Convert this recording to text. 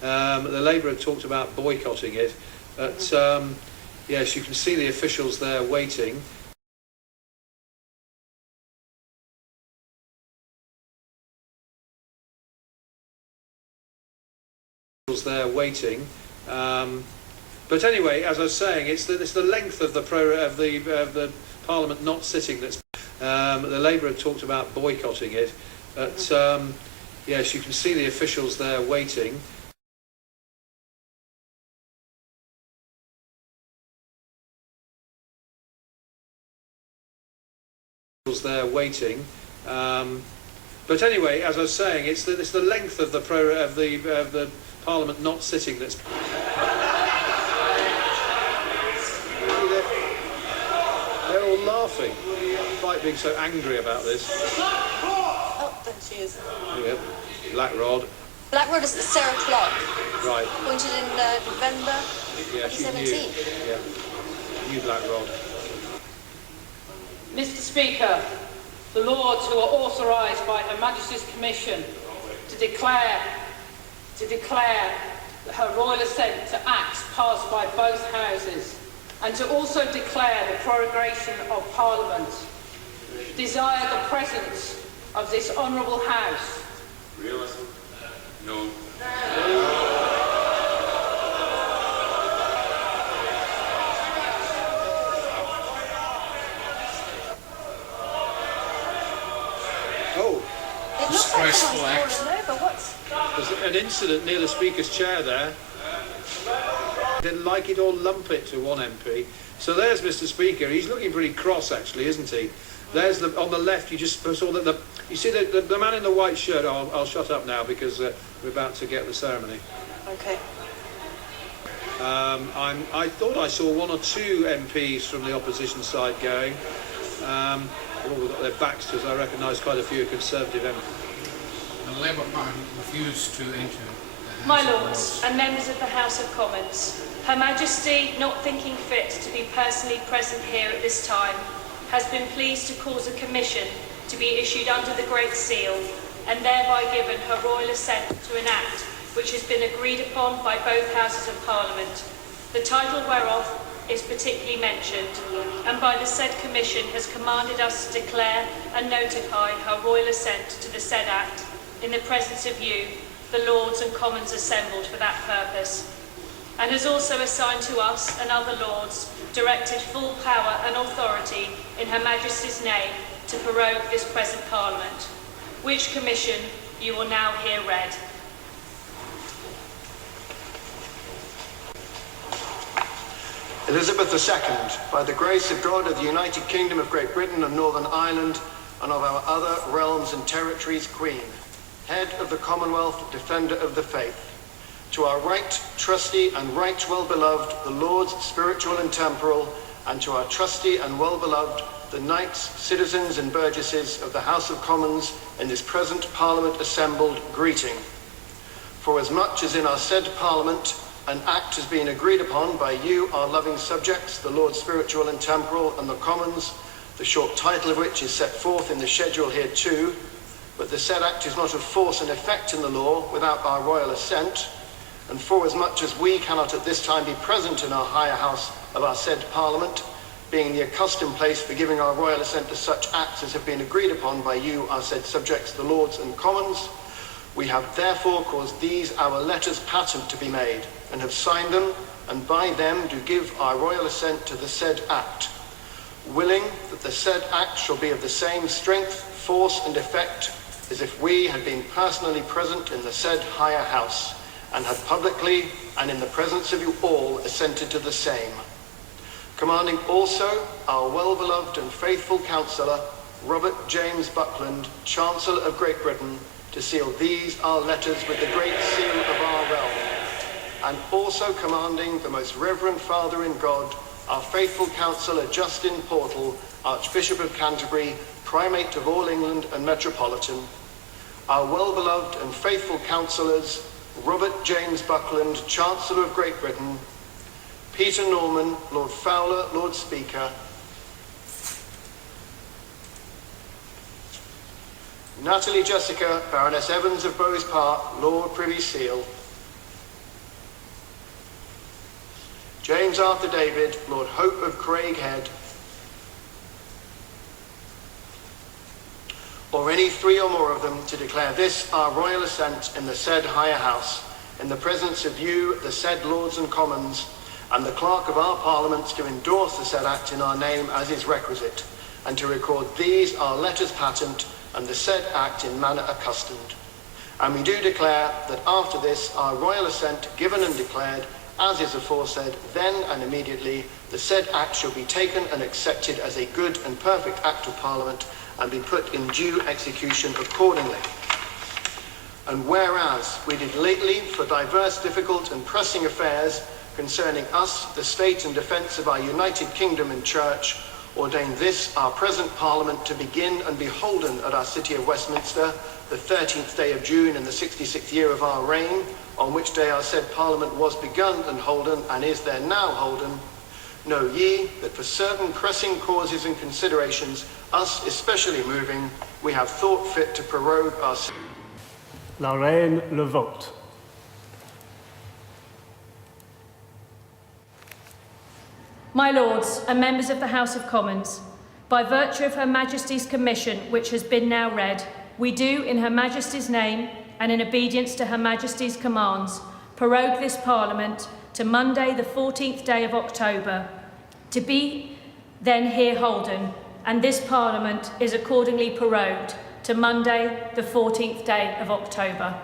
The Labour had talked about boycotting it, but yes, you can see the officials there waiting. But anyway, as I was saying, it's the length of the Parliament not sitting that's. The Labour had talked about boycotting it, but yes, you can see the officials there waiting. But anyway, as I was saying, it's the length of the Parliament not sitting that's. They're all laughing, despite being so angry about this. Oh, there she is. Yeah, Black Rod. Black Rod is Sarah Clark. Right. Appointed in November 2017. Yeah, new Black Rod. Mr. Speaker, the Lords who are authorised by Her Majesty's Commission to declare her royal assent to acts passed by both houses and to also declare the prorogation of Parliament, desire the presence of this honourable House. Realism? No. Oh, It looks like Disgraceful someone's act. fallen over. What's... there's an incident near the Speaker's chair there. Didn't like it or lump it to one MP. So there's Mr. Speaker. He's looking pretty cross, actually, isn't he? There's on the left. You just saw that you see the man in the white shirt. Oh, I'll shut up now because we're about to get the ceremony. Okay. I thought I saw one or two MPs from the opposition side going. They've all got their backs to us. I recognise quite a few Conservative MPs. The Labour Party refused to enter the House My of Lords and members of the House of Commons, Her Majesty, not thinking fit to be personally present here at this time, has been pleased to cause a commission to be issued under the Great Seal and thereby given her royal assent to an act which has been agreed upon by both Houses of Parliament, the title whereof is particularly mentioned, and by the said commission has commanded us to declare and notify her royal assent to the said act in the presence of you, the Lords and Commons assembled for that purpose, and has also assigned to us and other Lords directed full power and authority in Her Majesty's name to prorogue this present Parliament, which commission you will now hear read. Elizabeth II, by the grace of God of the United Kingdom of Great Britain and Northern Ireland, and of our other realms and territories, Queen, Head of the Commonwealth, Defender of the Faith, to our right trusty and right well-beloved, the Lords spiritual and temporal, and to our trusty and well-beloved, the knights, citizens and burgesses of the House of Commons in this present Parliament assembled, greeting. For as much as in our said Parliament an act has been agreed upon by you, our loving subjects, the Lords spiritual and temporal, and the Commons, the short title of which is set forth in the schedule here too, but the said act is not of force and effect in the law without our royal assent, and for as much as we cannot at this time be present in our higher house of our said Parliament, being the accustomed place for giving our royal assent to such acts as have been agreed upon by you, our said subjects, the Lords and Commons, we have therefore caused these our letters patent to be made, and have signed them, and by them do give our royal assent to the said act, willing that the said act shall be of the same strength, force and effect as if we had been personally present in the said higher house, and had publicly and in the presence of you all assented to the same. Commanding also our well-beloved and faithful counsellor, Robert James Buckland, Chancellor of Great Britain, to seal these our letters with the Great Seal of our realm, and also commanding the most Reverend Father in God, our faithful counsellor Justin Portal, Archbishop of Canterbury, Primate of all England and Metropolitan, our well-beloved and faithful counsellors, Robert James Buckland, Chancellor of Great Britain, Peter Norman, Lord Fowler, Lord Speaker, Natalie Jessica, Baroness Evans of Bowes Park, Lord Privy Seal, James Arthur David, Lord Hope of Craighead, or any three or more of them, to declare this our royal assent in the said higher house, in the presence of you, the said Lords and Commons, and the clerk of our parliaments, to endorse the said act in our name as is requisite, and to record these our letters patent, and the said act in manner accustomed. And we do declare that after this our royal assent given and declared, as is aforesaid, then and immediately the said act shall be taken and accepted as a good and perfect act of Parliament, and be put in due execution accordingly. And whereas we did lately, for diverse difficult and pressing affairs concerning us, the state and defence of our United Kingdom and Church, ordain this our present Parliament to begin and be holden at our city of Westminster, the 13th day of June in the 66th year of our reign, on which day our said Parliament was begun and holden, and is there now holden. Know ye that for certain pressing causes and considerations, us especially moving, we have thought fit to prorogue our... La Reine le vote. My Lords and members of the House of Commons, by virtue of Her Majesty's commission, which has been now read, we do, in Her Majesty's name and in obedience to Her Majesty's commands, prorogue this Parliament to Monday the 14th day of October, to be then here holden, and this Parliament is accordingly prorogued to Monday the 14th day of October.